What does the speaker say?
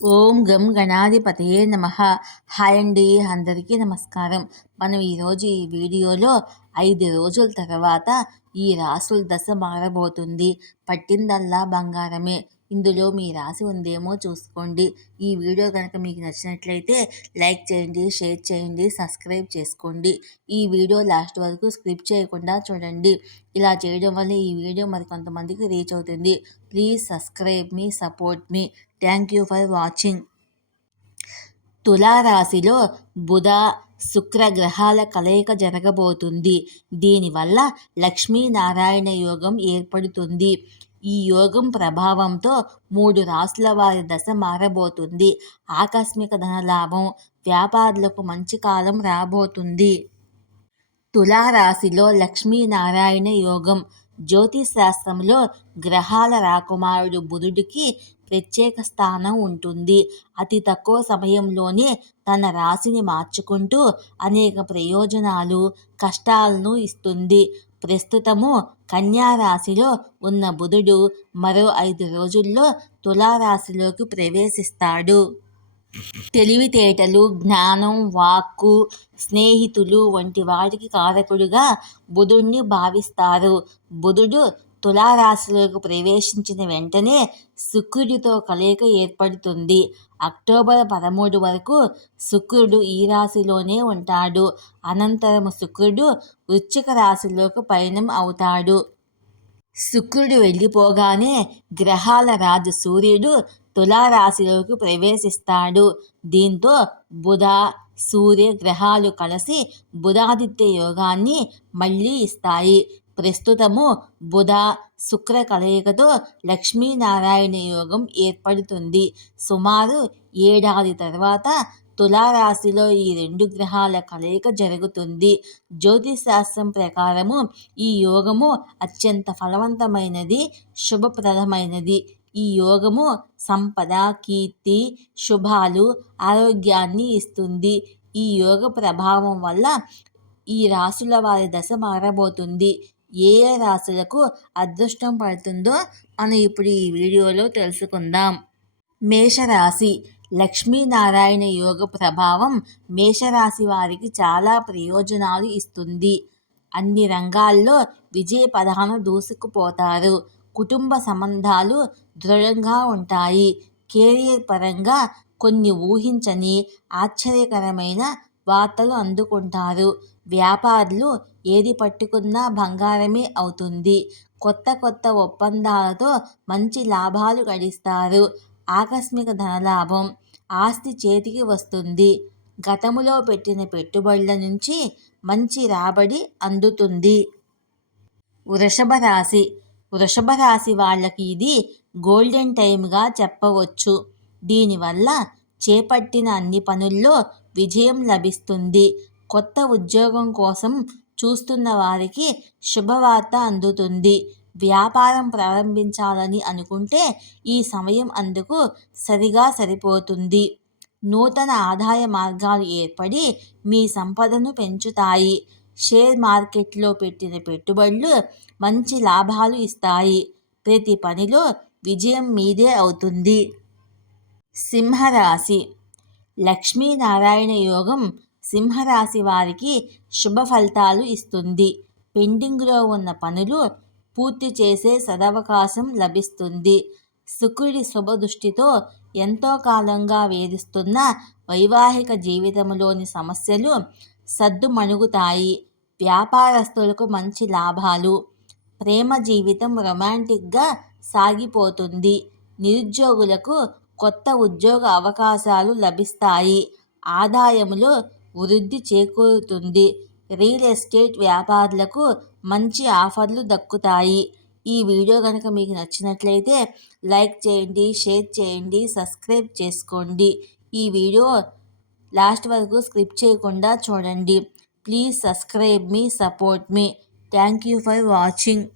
ఓం గం గణాధిపతయే నమ. హాయ్ అండి అందరికీ నమస్కారం. మనం ఈరోజు ఈ వీడియోలో ఐదు రోజుల తర్వాత ఈ రాసుల దశ మారబోతుంది. పట్టిందల్లా బంగారమే. ఇందులో మీ రాసి ఉందేమో చూసుకోండి. ఈ వీడియో కనుక మీకు నచ్చినట్లయితే లైక్ చేయండి షేర్ చేయండి సబ్స్క్రైబ్ చేసుకోండి. ఈ వీడియో లాస్ట్ వరకు స్క్రిప్ట్ చేయకుండా చూడండి. ఇలా చేయడం వల్ల ఈ వీడియో మరి కొంతమందికి రీచ్ అవుతుంది. ప్లీజ్ సబ్స్క్రైబ్ మీ support me. Thank you for watching. తులారాశిలో బుధ శుక్ర గ్రహాల కలయిక జరగబోతుంది. దీనివల్ల లక్ష్మీనారాయణ యోగం ఏర్పడుతుంది. ఈ యోగం ప్రభావంతో మూడు రాసుల వారి దశ మారబోతుంది. ఆకస్మిక ధనలాభం వ్యాపారులకు మంచి కాలం రాబోతుంది. తులారాశిలో లక్ష్మీనారాయణ యోగం. జ్యోతిష్ శాస్త్రంలో గ్రహాల రాకుమారుడు బుధుడికి ప్రత్యేక స్థానం ఉంటుంది. అతి తక్కువ సమయంలోనే తన రాశిని మార్చుకుంటూ అనేక ప్రయోజనాలు కష్టాలను ఇస్తుంది. ప్రస్తుతము కన్యారాశిలో ఉన్న బుధుడు మరో ఐదు రోజుల్లో తులారాశిలోకి ప్రవేశిస్తాడు. తెలివితేటలు జ్ఞానం వాక్కు స్నేహితులు వంటి వాటికి కారకుడుగా బుధుడిని భావిస్తారు. బుధుడు తులారాశిలోకి ప్రవేశించిన వెంటనే శుక్రుడితో కలయిక ఏర్పడుతుంది. అక్టోబర్ పదమూడు వరకు శుక్రుడు ఈ రాశిలోనే ఉంటాడు. అనంతరం శుక్రుడు వృశ్చిక రాశిలోకి పయనం అవుతాడు. శుక్రుడు వెళ్ళిపోగానే గ్రహాల రాజు సూర్యుడు తులారాశిలోకి ప్రవేశిస్తాడు. దీంతో బుధ సూర్య గ్రహాలు కలిసి బుధాదిత్య యోగాన్ని మళ్ళీ ఇస్తాయి. ప్రస్తుతము బుధ శుక్ర కలయికతో లక్ష్మీనారాయణ యోగం ఏర్పడుతుంది. సుమారు ఏడాది తర్వాత తులారాశిలో ఈ రెండు గ్రహాల కలయిక జరుగుతుంది. జ్యోతిష్ శాస్త్రం ప్రకారము ఈ యోగము అత్యంత ఫలవంతమైనది శుభప్రదమైనది. ఈ యోగము సంపద కీర్తి శుభాలు ఆరోగ్యాన్ని ఇస్తుంది. ఈ యోగ ప్రభావం వల్ల ఈ రాసుల వారి దశ మారబోతుంది. ఏ ఏ రాశులకు అదృష్టం పడుతుందో మనం ఇప్పుడు ఈ వీడియోలో తెలుసుకుందాం. మేషరాశి. లక్ష్మీనారాయణ యోగ ప్రభావం మేషరాశి వారికి చాలా ప్రయోజనాలు ఇస్తుంది. అన్ని రంగాల్లో విజయ పదాన దూసుకుపోతారు. కుటుంబ సంబంధాలు దృఢంగా ఉంటాయి. కెరియర్ పరంగా కొన్ని ఊహించని ఆశ్చర్యకరమైన వార్తలు అందుకుంటారు. వ్యాపారులు ఏది పట్టుకున్నా బంగారమే అవుతుంది. కొత్త కొత్త ఒప్పందాలతో మంచి లాభాలు గడిస్తారు. ఆకస్మిక ధనలాభం ఆస్తి చేతికి వస్తుంది. గతములో పెట్టిన పెట్టుబడుల నుంచి మంచి రాబడి అందుతుంది. వృషభ రాశి. వృషభ రాశి వాళ్ళకి ఇది గోల్డెన్ టైమ్గా చెప్పవచ్చు. దీనివల్ల చేపట్టిన అన్ని పనుల్లో విజయం లభిస్తుంది. కొత్త ఉద్యోగం కోసం చూస్తున్న వారికి శుభవార్త అందుతుంది. వ్యాపారం ప్రారంభించాలని అనుకుంటే ఈ సమయం అందుకు సరిగా సరిపోతుంది. నూతన ఆదాయ మార్గాలు ఏర్పడి మీ సంపదను పెంచుతాయి. షేర్ మార్కెట్లో పెట్టిన పెట్టుబడులు మంచి లాభాలు ఇస్తాయి. ప్రతి పనిలో విజయం మీదే అవుతుంది. సింహరాశి. లక్ష్మీనారాయణ యోగం సింహరాశి వారికి శుభ ఫలితాలు ఇస్తుంది. పెండింగ్లో ఉన్న పనులు పూర్తి చేసే సదవకాశం లభిస్తుంది. శుక్రుడి శుభదృష్టితో ఎంతో కాలంగా వేధిస్తున్న వైవాహిక జీవితంలోని సమస్యలు సద్దుమణుగుతాయి. వ్యాపారస్తులకు మంచి లాభాలు. ప్రేమ జీవితం రొమాంటిక్గా సాగిపోతుంది. నిరుద్యోగులకు కొత్త ఉద్యోగ అవకాశాలు లభిస్తాయి. ఆదాయములో వృద్ధి చేకూరుతుంది. రియల్ ఎస్టేట్ వ్యాపారులకు మంచి ఆఫర్లు దక్కుతాయి. ఈ వీడియో కనుక మీకు నచ్చినట్లయితే లైక్ చేయండి షేర్ చేయండి సబ్స్క్రైబ్ చేసుకోండి. ఈ వీడియో లాస్ట్ వరకు స్క్రిప్ట్ చేయకుండా చూడండి. ప్లీజ్ సబ్స్క్రైబ్ మీ support me. Thank you for watching.